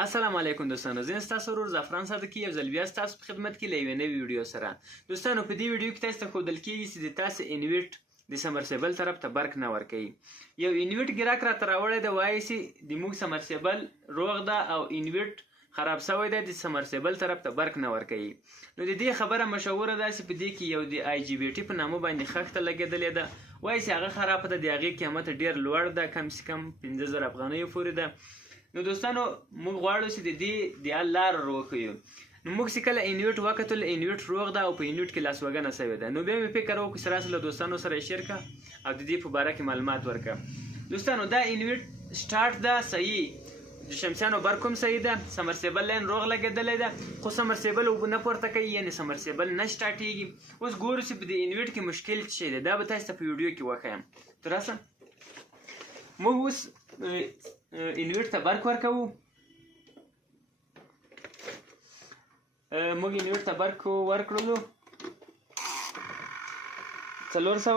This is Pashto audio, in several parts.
السلام علیکم دوستانو، زه ستاسو ورور زعفران صادقي یو ځل بیا ستاسو په خدمت کې له یوې نوې ویډیو سره. دوستانو په دې ویډیو کې تاسو ته ښودل کېږي چې د تاسو انویټ د سمرسیبل طرف ته برق نه ورکوي. یو انویټ ګراک راته راوړی دی، وایي چې د موږ سمرسیبل روغ ده او انویټ خراب شوی دی، د سمرسیبل طرف ته برق نه ورکوي. نو د دې خبره مشهوره ده چې په دې کې یو د آی جی بی ټي په نامه باندې خښته لګېدلې ده، وایي چې هغه خرابه ده، د هغې قیمت ډېر لوړ ده، کم سے کم 50,000 افغانیو پورې ده. نو دوستانو موږ غواړو چې د دې د حل لاره وښیو. نو موږ چې کله انویټ وکتل، انویټ روغ ده او په انویټ کې لاسوږنه شوې ده. نو بیا مې فکر وکړو چې راسه له دوستانو سره یې شیر کړه او د دې په باره کې معلومات ورکړه. دوستانو دا انویټ سټارټ ده صحیح، د شمسیانو برق هم صحیح ده، سمرسیبل لاین روغ لګېدلی ده، خو سمرسیبل اوبه نه پورته کوي، یعنې سمرسیبل نه سټارټېږي. اوس ګورو چې په دې انویټ کې مشکل څه شی دی، دا به تاسو ته په ویډیو کې وښیم. ته راسه موږ اوس انویټ ته برق ورکوو. موږ انویټ ته برق ورکړلو، 400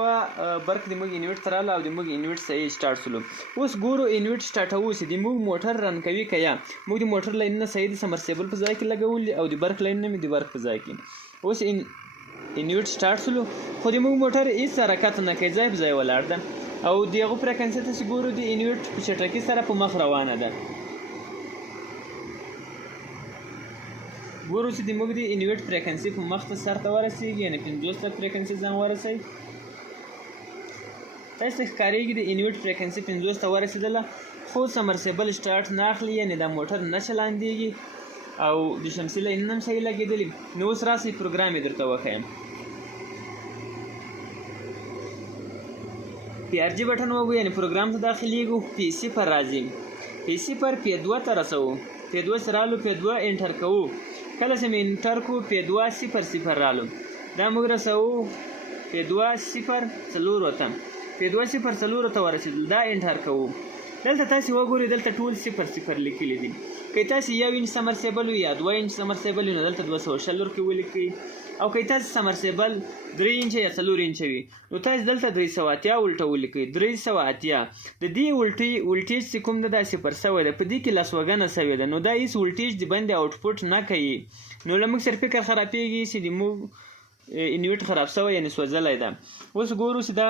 برق د موږ انویټ ته راغله او د موږ انویټ صحیح سټارټ شولو. اوس ګورو انویټ سټارټوو چې د موږ موټر رن کوي که یا موږ د موټر لاینونه صحیح د سمرسیبل په ځای کې لګولي او د برق لاینونه مې د برق په ځای کې. اوس انویټ سټارټ شولو، خو د موږ موټر هېڅ حرکت نه کوي، ځای په ځای ولاړ ده او د هغو فریکونسي ته چې ګورو د انویټ په چټکۍ سره په مخ روانه ده. ګورو چې د موږ د انویټ فریکونسي په مخ ته سر ته ورسېږي، یعنې 50 تک فریکونسي ځان ورسوي. تاسو ته ښکارېږي د انویټ فریکونسي 50 ته ورسېدله، خو سمرسیبل سټارټ نه اخلي، یعنې دا موټر نه چلاندېږي او د شمسي لاینونه هم صحیح لګېدلي. نو اوس راسئ پروګرام یې درته وښیم. پی آر جي بټن وګو، یعنې پروګرام ته داخلېږو، پی سی پر راځي، پی سی پر پی 2 ته رسوو، پی 2 سره رالو، پی 2 انټر کوو. کله چې مې انټر کړو پی 2 0 رالو، دا موږ رسوو پی 2 0 ته، پی 2 0 ته ورسېدل، دا انټر کوو. دلته تاسې وګورئ، دلته ټول 0 لیکلي دي. که تاسې 1 انچ سمرسیبل وي یا 2 انچ سمرسیبل وي نو دلته 260 ورکې ولیکئ، او که تاسې سمرسیبل 3 انچه یا 4 انچه وي نو تاسې دلته 380 ولټه ولیکئ، 380. د دې ولټیج چې کوم ده دا 0 شوی ده، په دې کې لاسوږنه شوې ده، نو دا هېڅ ولټیج د باندې آوټپوټ نه کوي. نو له موږ سره فکر خرابېږي چې د موږ انویټ خراب شوی، یعنې سوځلی ده. اوس ګورو چې دا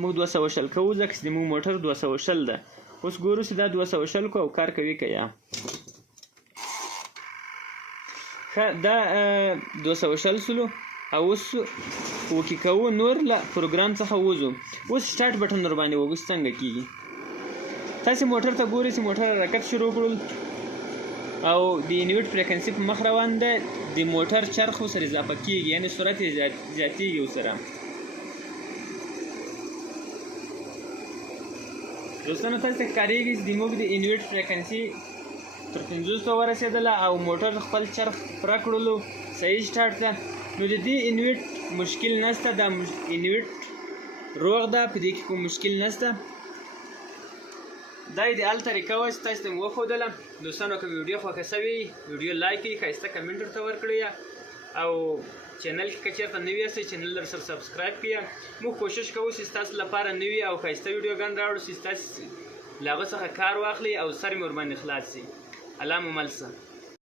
موږ 260 کوو، ځکه چې د موږ موټر 260 ده. اوس ګورو چې دا 260 کو او کار کوي که یا دا 260 سلو. او اوس وکې کوو، نور له پروګرام څخه وځو. اوس سټارټ بټن ور باندې وګورئ څنګه کېږي. تاسې موټر ته ګورئ چې موټر حرکت شروع کړل او د انویټ فریکونسي په مخ روان ده، د موټر چرخ ورسره اضافه کېږي، یعنې سرعت یې زیاتېږي ورسره. دوستانو تاسو ته ښکارېږي چې د موږ د انویټ فریکونسي تر 50 ته ورسېدله او موټر خپل چرخ پوره کړلو، صحیح سټارټ ده. نو د دې انویټ مشکل نشته، دا انویټ روغ ده، په دې کې کوم مشکل نشته. دا یې د حل طریقه وه چې تاسو ته مې وښودله. دوستانو که ویډیو خوښه شوې ویډیو لایک کړئ، ښایسته کمنټ ورته ورکړئ او چینل کې که چېرته نوي یاستئ چینل در سره سبسکرایب کړئ. موږ کوشش کوو چې ستاسو لپاره نوي او ښایسته ویډیوګانې راوړو چې ستاسو له هغه څخه کار واخلئ او سر مې ورباندې خلاص شي. الله مو مل شه.